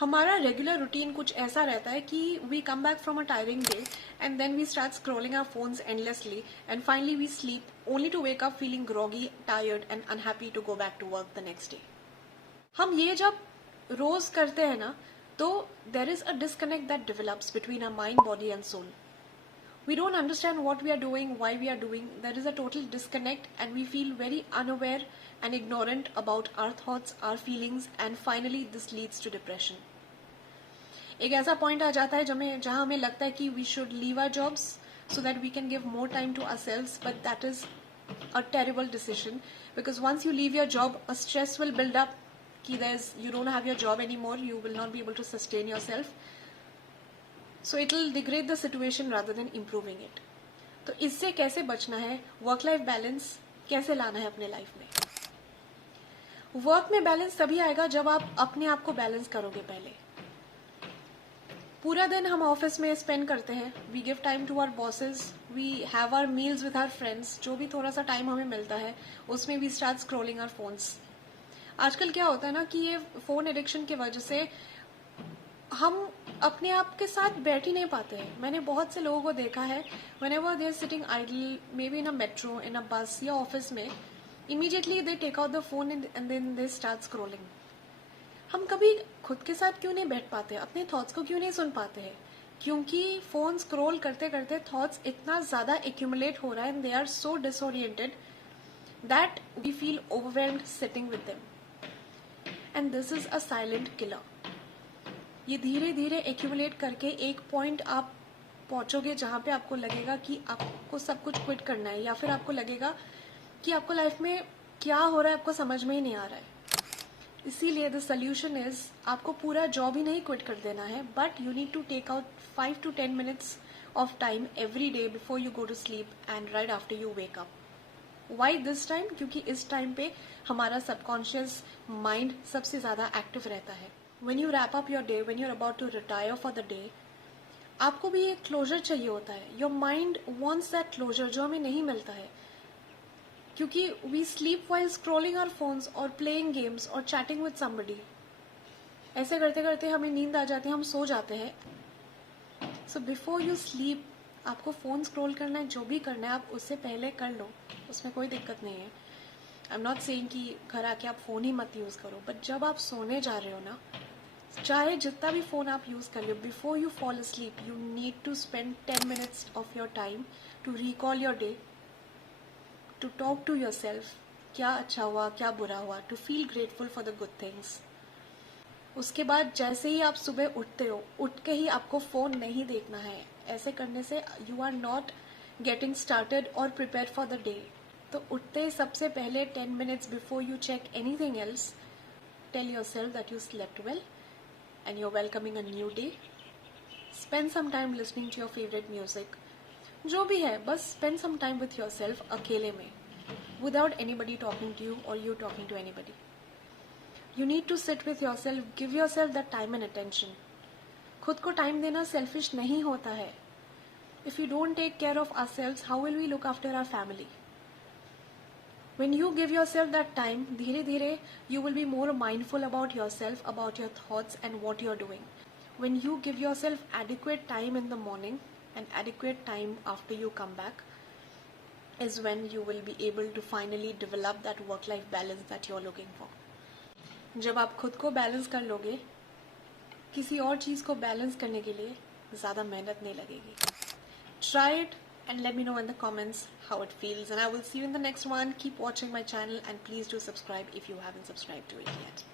हमारा regular routine कुछ ऐसा रहता है कि we come back from a tiring day and then we start scrolling our phones endlessly and finally we sleep only to wake up feeling groggy, tired and unhappy to go back to work the next day. हम ये जब रोज करते हैं ना, तो there is a disconnect that develops between our mind, body and soul. We don't understand what we are doing, why we are doing. There is a total disconnect and we feel very unaware and ignorant about our thoughts, our feelings, and finally this leads to depression. एक ऐसा point आ जाता है जहाँ हमें लगता है कि we should leave our jobs so that we can give more time to ourselves, but that is a terrible decision because once you leave your job, a stress will build up कि you don't have your job anymore, you will not be able to sustain yourself. So it will degrade the situation rather than improving it. तो इससे कैसे बचना है, work life balance कैसे लाना है अपने लाइफ में. वर्क में बैलेंस तभी आएगा जब आप अपने आप को बैलेंस करोगे. पहले पूरा दिन हम ऑफिस में स्पेंड करते हैं, we give time to our bosses, we have our meals with our friends, जो भी थोड़ा सा टाइम हमें मिलता है उसमें we start scrolling our phones. आजकल क्या होता है ना कि ये फोन एडिक्शन की वजह से हम अपने आप के साथ बैठ ही नहीं पाते हैं. मैंने बहुत से लोगों को देखा है, whenever they are sitting idle, maybe in a metro, in a bus या ऑफिस में, immediately they take out the phone and then they start scrolling. हम कभी खुद के साथ क्यों नहीं बैठ पाते, अपने थॉट्स को क्यों नहीं सुन पाते हैं? क्योंकि फोन स्क्रॉल करते करते थॉट्स इतना ज्यादा एक्यूमुलेट हो रहा है and they are so disoriented that we feel overwhelmed sitting with them. And this is a silent killer. ये धीरे धीरे एक्यूमुलेट करके एक पॉइंट आप पहुंचोगे जहां पे आपको लगेगा कि आपको सब कुछ क्विट करना है, या फिर आपको लगेगा कि आपको लाइफ में क्या हो रहा है आपको समझ में ही नहीं आ रहा है. इसीलिए द सोल्यूशन इज आपको पूरा जॉब ही नहीं क्विट कर देना है, but you need to take out 5 to 10 minutes off time every day before you go to sleep and right after you wake up. Why this time? क्योंकि इस time पे हमारा सबकॉन्शियस माइंड सबसे ज्यादा एक्टिव रहता है. When you wrap up your day, when you're about to retire for the day, आपको भी एक क्लोजर चाहिए होता है. Your mind wants that closure जो हमें नहीं मिलता है, क्योंकि we sleep while scrolling our phones or playing games or chatting with somebody. ऐसे करते करते हमें नींद आ जाती है, हम सो जाते हैं. So before you sleep, आपको फोन स्क्रॉल करना है, जो भी करना है आप उससे पहले कर लो, उसमें कोई दिक्कत नहीं है. आई एम नॉट सेइंग कि घर आके आप फोन ही मत यूज करो, बट जब आप सोने जा रहे हो ना, चाहे जितना भी फोन आप यूज कर लो, before you fall asleep you need to spend 10 minutes of your time to recall your day, to talk to yourself, क्या अच्छा हुआ क्या बुरा हुआ, to feel grateful for the good things. उसके बाद जैसे ही आप सुबह उठते हो, उठ के ही आपको फोन नहीं देखना है. ऐसे करने से you are not getting started और प्रिपेयर फॉर द डे. तो उठते सबसे पहले 10 minutes before you check anything else, tell yourself that you slept well and you're welcoming a new day. Spend some time listening to your favorite music. जो भी है, बस spend some time with yourself अकेले में, without anybody talking to you or you talking to anybody. You need to sit with yourself, give yourself that time and attention. खुद को time देना selfish नहीं होता है. If we don't take care of ourselves, how will we look after our family? When you give yourself that time, धीरे धीरे you will be more mindful about yourself, about your thoughts and what you're doing. When you give yourself adequate time in the morning and adequate time after you come back is when you will be able to finally develop that work-life balance that you're looking for. जब आप खुद को balance कर लोगे, किसी और चीज को बैलेंस करने के लिए ज़्यादा मेहनत नहीं लगेगी. Try it and let me know in the comments how it feels, and I will see you in the next one. Keep watching my channel and please do subscribe if you haven't subscribed to it yet.